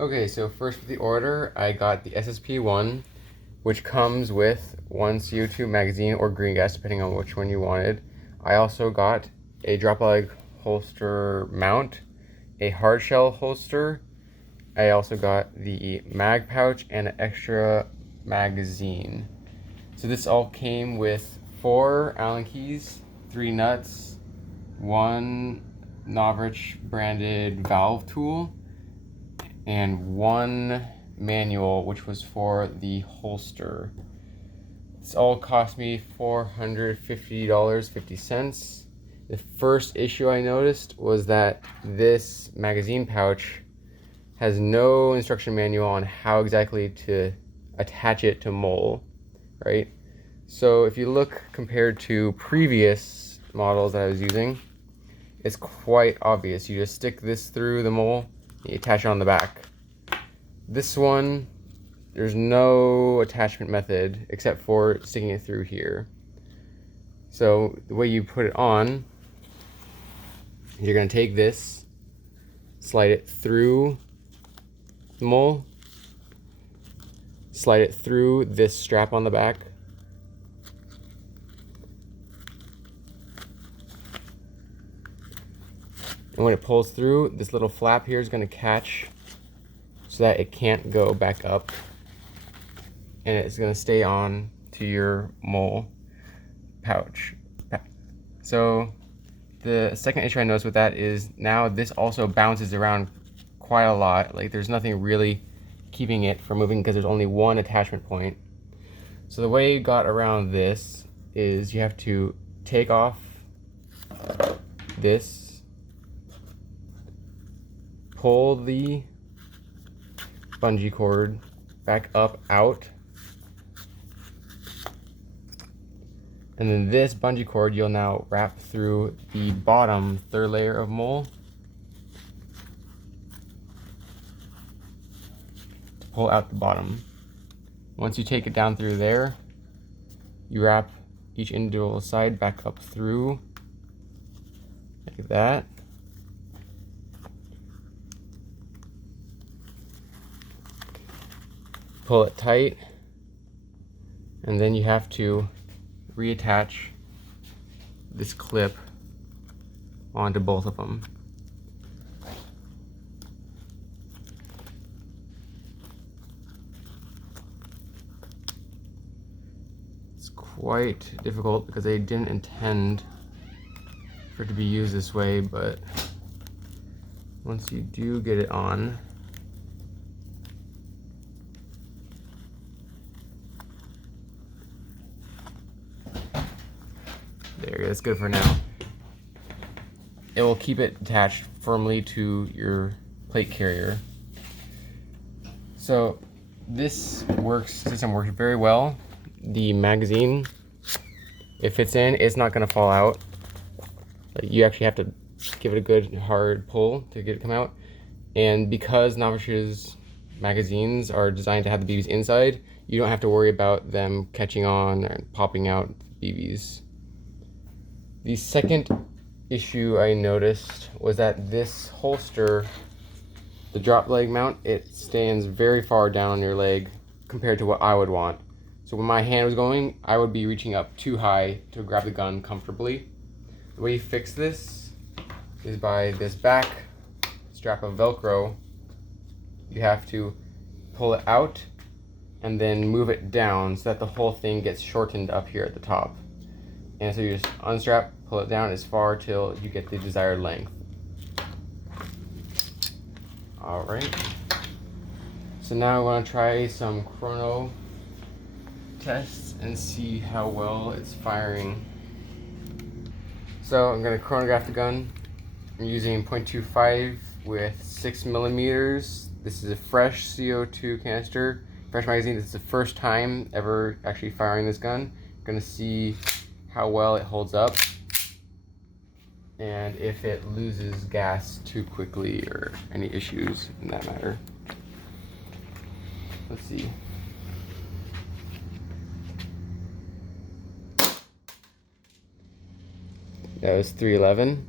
Okay, so first with the order, I got the SSP1, which comes with one CO2 magazine or green gas, depending on which one you wanted. I also got a drop leg holster mount, a hard shell holster. I also got the mag pouch and an extra magazine. So this all came with 4 Allen keys, 3 nuts, 1 Novritsch branded valve tool, and 1 manual, which was for the holster. This all cost me $450.50. The first issue I noticed was that this magazine pouch has no instruction manual on how exactly to attach it to mole, right? So if you look compared to previous models that I was using, it's quite obvious. You just stick this through the mole, you attach it on the back. This one, there's no attachment method except for sticking it through here. So the way you put it on, you're gonna take this, slide it through the mole, slide it through this strap on the back, and when it pulls through, this little flap here is going to catch so that it can't go back up, and it's going to stay on to your mole pouch. So the second issue I noticed with that is now this also bounces around quite a lot. Like there's nothing really keeping it from moving because there's only one attachment point. So the way you got around this is you have to take off this, pull the bungee cord back up out, and then this bungee cord you'll now wrap through the bottom 3rd layer of mole to pull out the bottom. Once you take it down through there, you wrap each individual side back up through like that. Pull it tight, and then you have to reattach this clip onto both of them. It's quite difficult because they didn't intend for it to be used this way, but once you do get it on, there, that's good for now. It will keep it attached firmly to your plate carrier. So this system works very well. The magazine, it fits in, it's not gonna fall out. You actually have to give it a good hard pull to get it come out. And because Novritsch's magazines are designed to have the BBs inside, you don't have to worry about them catching on and popping out BBs. The second issue I noticed was that this holster, the drop leg mount, it stands very far down on your leg compared to what I would want. So when my hand was going, I would be reaching up too high to grab the gun comfortably. The way you fix this is by this back strap of Velcro. You have to pull it out and then move it down so that the whole thing gets shortened up here at the top. And so you just unstrap, pull it down as far till you get the desired length. All right. So now I want to try some chrono tests and see how well it's firing. So I'm going to chronograph the gun. I'm using .25 with 6 millimeters. This is a fresh CO2 canister, fresh magazine. This is the first time ever actually firing this gun. I'm going to see how well it holds up and if it loses gas too quickly or any issues in that matter. Let's see. That was 311,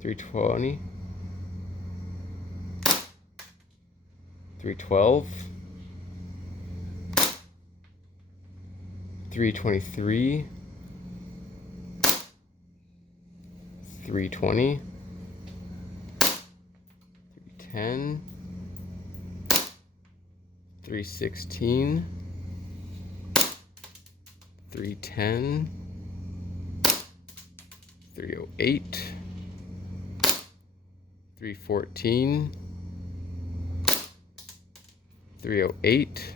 320, 312, 323, 320, 310, 316, 310, 308, 314, 308,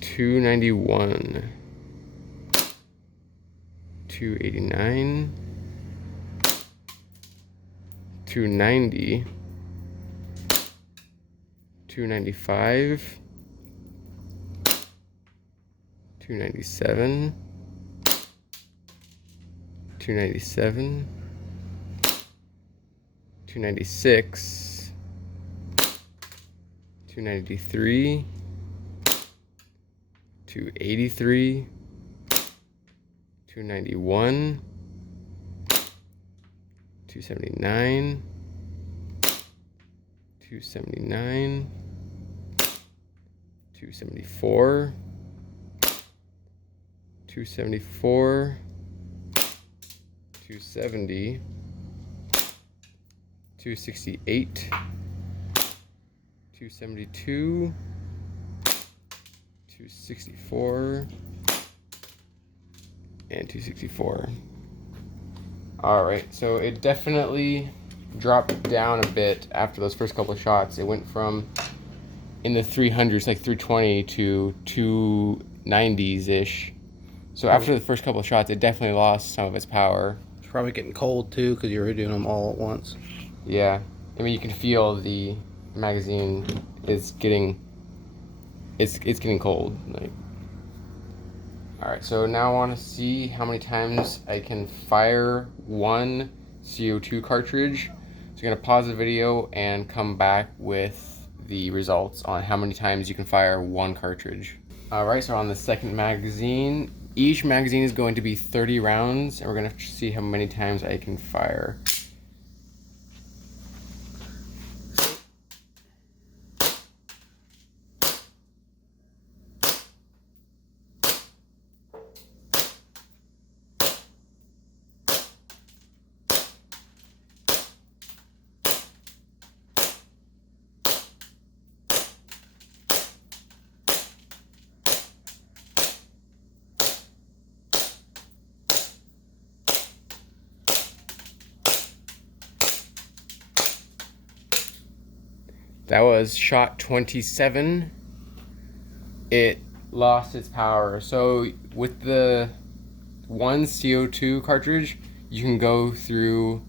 291, 289, 290, 295, 297, 297, 296, 293, 283, 291, 279, 279, 274, 274, 270, 268, 272, 264, and 264. All right, so it definitely dropped down a bit after those first couple of shots. It went from in the 300s, like 320 to 290s-ish. So after the first couple of shots, it definitely lost some of its power. It's probably getting cold too because you were doing them all at once. Yeah, I mean, you can feel the magazine is getting, it's getting cold. Like, all right, so now I want to see how many times I can fire one CO2 cartridge. So I'm gonna pause the video and come back with the results on how many times you can fire one cartridge. All right, so on the second magazine, each magazine is going to be 30 rounds, and we're gonna see how many times I can fire. That was shot 27. It lost its power. So with the one CO2 cartridge, you can go through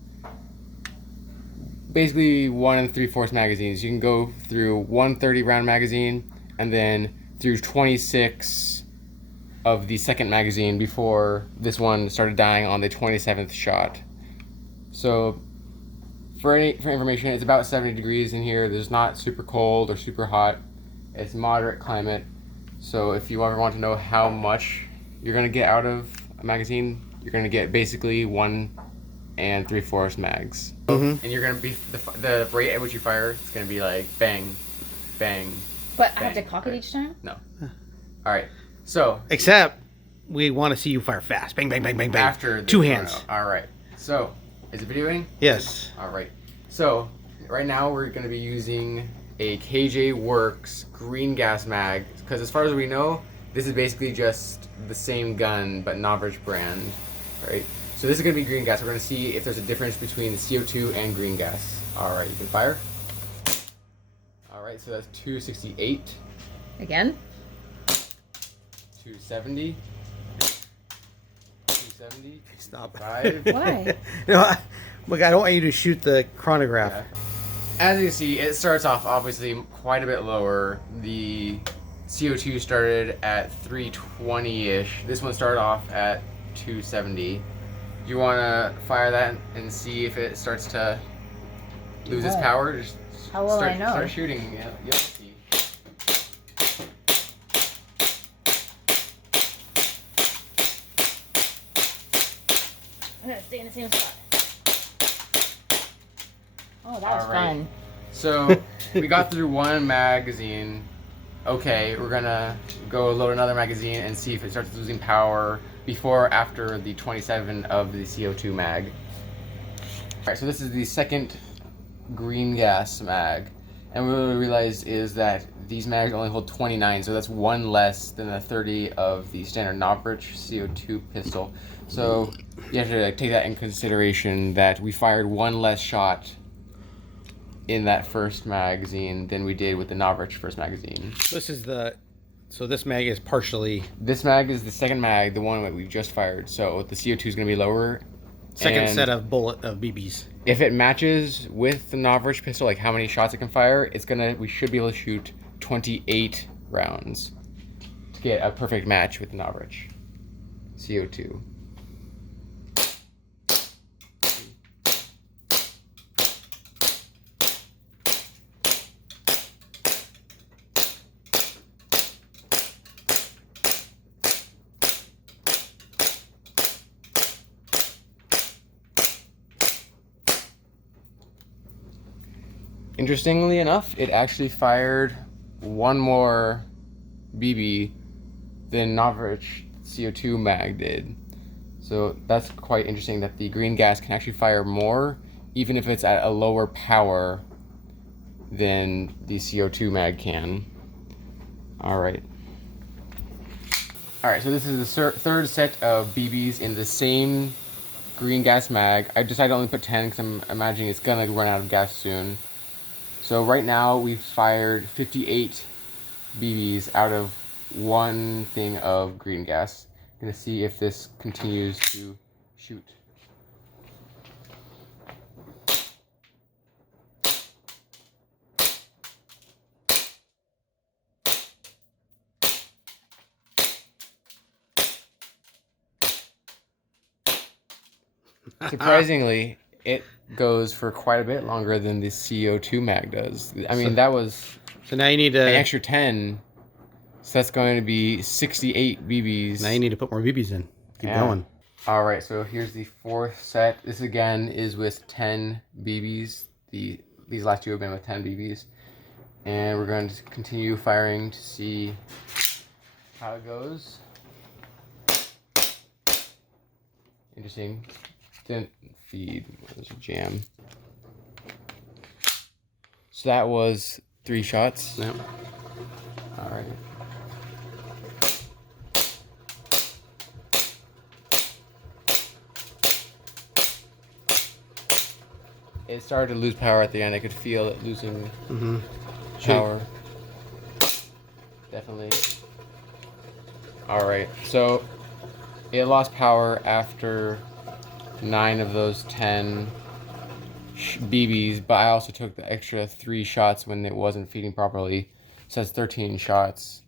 basically 1 3/4 magazines. You can go through one 30-round magazine and then through 26 of the second magazine before this one started dying on the 27th shot. So for information, it's about 70 degrees in here. There's not super cold or super hot. It's moderate climate. So if you ever want to know how much you're gonna get out of a magazine, you're gonna get basically 1 3/4 mags. And you're gonna be the rate at which you fire. It's gonna be like bang, bang. But bang. I have to cock it each time? No. All right. So Except we want to see you fire fast. Bang, bang, bang, bang, bang. after the 2 hands. All right. So is it videoing? Yes. All right. So right now we're going to be using a KJ Works green gas mag because as far as we know, this is basically just the same gun but Novritsch brand, right? So this is going to be green gas. We're going to see if there's a difference between CO2 and green gas. All right, you can fire. All right, so that's 268, Again? 270, 270. Stop. 5. Why? Look, I don't want you to shoot the chronograph. Yeah. As you can see, it starts off obviously quite a bit lower. The CO2 started at 320-ish. This one started off at 270. You want to fire that and see if it starts to lose its power? Just How will I know? Start shooting. Yeah, you'll see. I'm gonna stay in the same spot. Oh, that was All right. fun. So we got through one magazine. Okay, we're gonna go load another magazine and see if it starts losing power before or after the 27 of the CO2 mag. Alright, so this is the second green gas mag. And what we realized is that these mags only hold 29, so that's one less than the 30 of the standard Novritsch CO2 pistol. So you have to take that in consideration that we fired one less shot in that first magazine than we did with the Novritsch first magazine. So this mag is partially... This mag is the second mag, the one that we just fired, so the CO2 is going to be lower. Second set of BBs. If it matches with the Novritsch pistol, like how many shots it can fire, we should be able to shoot 28 rounds to get a perfect match with the Novritsch CO2. Interestingly enough, it actually fired one more BB than Novritsch CO2 mag did. So that's quite interesting that the green gas can actually fire more even if it's at a lower power than the CO2 mag can. Alright. Alright, so this is the third set of BBs in the same green gas mag. I decided to only put 10 because I'm imagining it's gonna run out of gas soon. So right now we've fired 58 BBs out of one thing of green gas. I'm gonna see if this continues to shoot. Surprisingly, it goes for quite a bit longer than the CO2 mag does. I mean, that was So now you need to... an extra 10. So that's going to be 68 BBs. Now you need to put more BBs in. Keep going. All right, so here's the fourth set. This again is with 10 BBs. These last two have been with 10 BBs. And we're going to continue firing to see how it goes. Interesting. Didn't feed. It was a jam. So that was 3 shots. Yep. All right. It started to lose power at the end. I could feel it losing power. Definitely. All right. So it lost power after 9 of those 10 BBs, but I also took the extra 3 shots when it wasn't feeding properly, so that's 13 shots.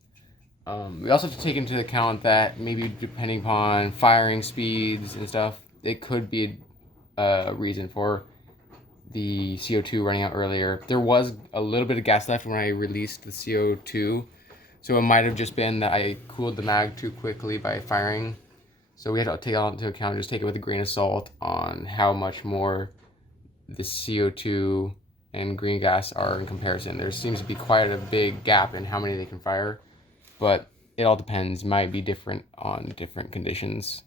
We also have to take into account that maybe depending upon firing speeds and stuff, it could be a reason for the CO2 running out earlier. There was a little bit of gas left when I released the CO2, so it might have just been that I cooled the mag too quickly by firing. So we had to take all into account, just take it with a grain of salt on how much more the CO2 and green gas are in comparison. There seems to be quite a big gap in how many they can fire, but it all depends. Might be different on different conditions.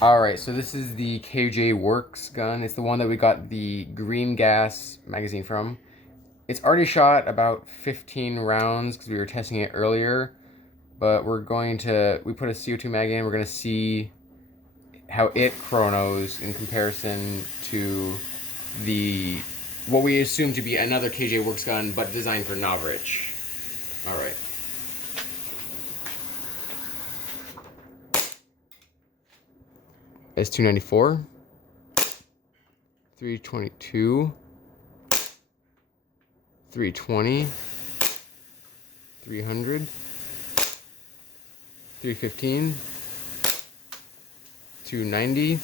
Alright, so this is the KJ Works gun. It's the one that we got the green gas magazine from. It's already shot about 15 rounds because we were testing it earlier. But we put a CO2 mag in, we're going to see how it chronos in comparison to what we assume to be another KJ Works gun, but designed for Novritsch. Alright. It's 294, 322, 320, 300, 315, 290,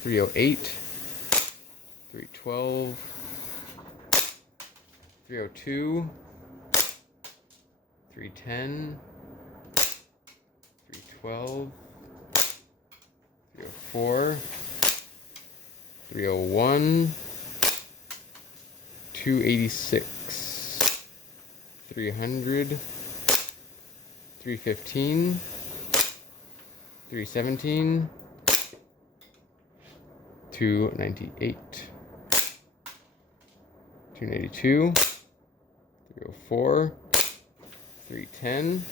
308, 312, 302, 310, 312, 304, 301, 286, 300, 315, 317, 298, 282, 304, 310,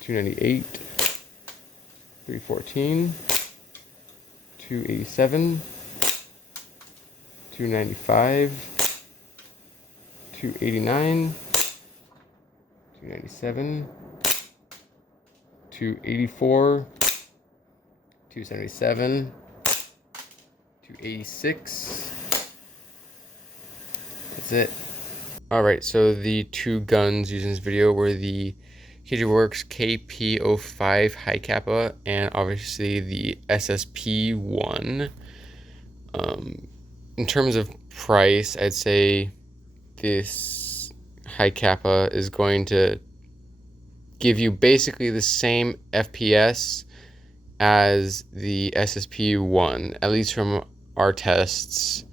298, 314, 287, 295, 289, 297, 284, 277, 286. That's it. Alright, so the two guns used in this video were the KJW KP-05 HI-CAPA and obviously the SSP1. In terms of price, I'd say this HI-CAPA is going to give you basically the same FPS as the SSP1, at least from our tests.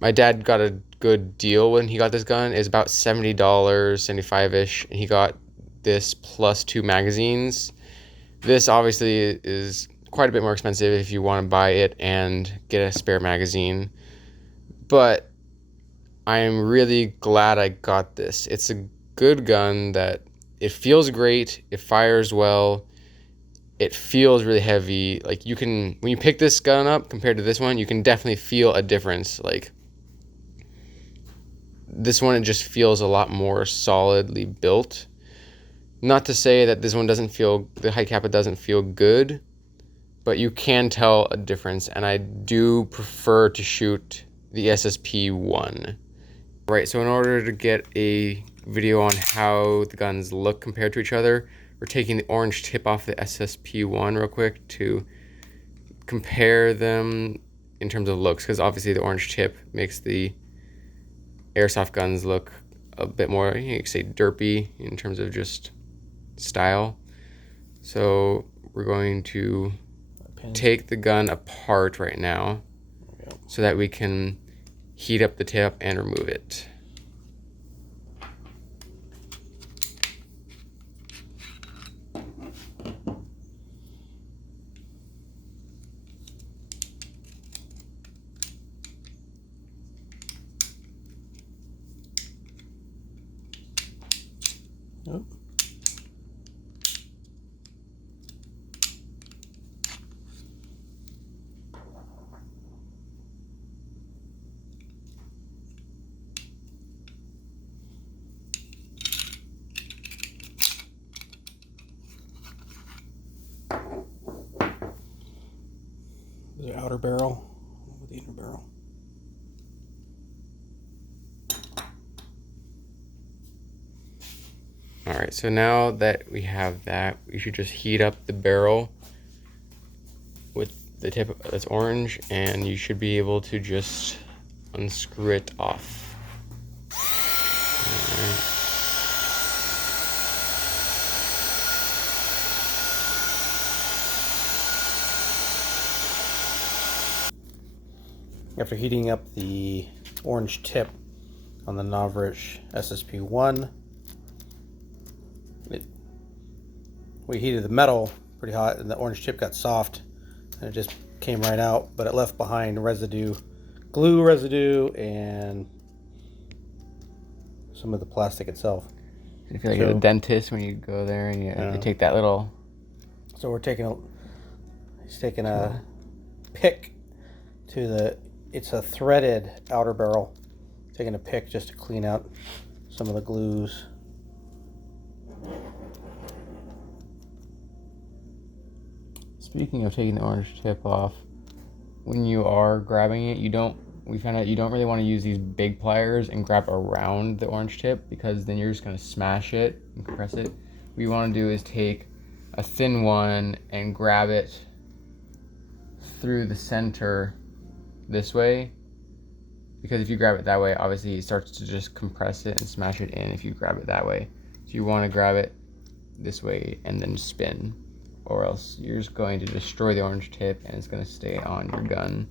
My dad got a good deal when he got this gun. It's about $70, $75-ish, and he got this plus 2 magazines. This obviously is quite a bit more expensive if you want to buy it and get a spare magazine, but I am really glad I got this. It's a good gun that it feels great, it fires well, it feels really heavy. Like you can, when you pick this gun up compared to this one, you can definitely feel a difference. Like this one, it just feels a lot more solidly built. Not to say that this one doesn't feel, the HI-CAPA doesn't feel good, but you can tell a difference, and I do prefer to shoot the SSP1. Right, so in order to get a video on how the guns look compared to each other, we're taking the orange tip off the SSP1 real quick to compare them in terms of looks, because obviously the orange tip makes the airsoft guns look a bit more, you could say, derpy in terms of just style. So we're going to take the gun apart right now so that we can heat up the tip and remove it. Oh. The outer barrel with the inner barrel. Alright, so now that we have that, we should just heat up the barrel with the tip that's orange, and you should be able to just unscrew it off. Alright. After heating up the orange tip on the Novritsch SSP1, we heated the metal pretty hot and the orange tip got soft and it just came right out, but it left behind residue, glue residue, and some of the plastic itself. You feel like you're a dentist when you go there and you take that little... So we're taking he's taking a pick to the, it's a threaded outer barrel. Taking a pick just to clean out some of the glues. Speaking of taking the orange tip off, when you are grabbing it, we found out you don't really want to use these big pliers and grab around the orange tip, because then you're just going to smash it and compress it. What you want to do is take a thin one and grab it through the center this way, because if you grab it that way, obviously it starts to just compress it and smash it in if you grab it that way. So you want to grab it this way and then spin, or else you're just going to destroy the orange tip and it's going to stay on your gun.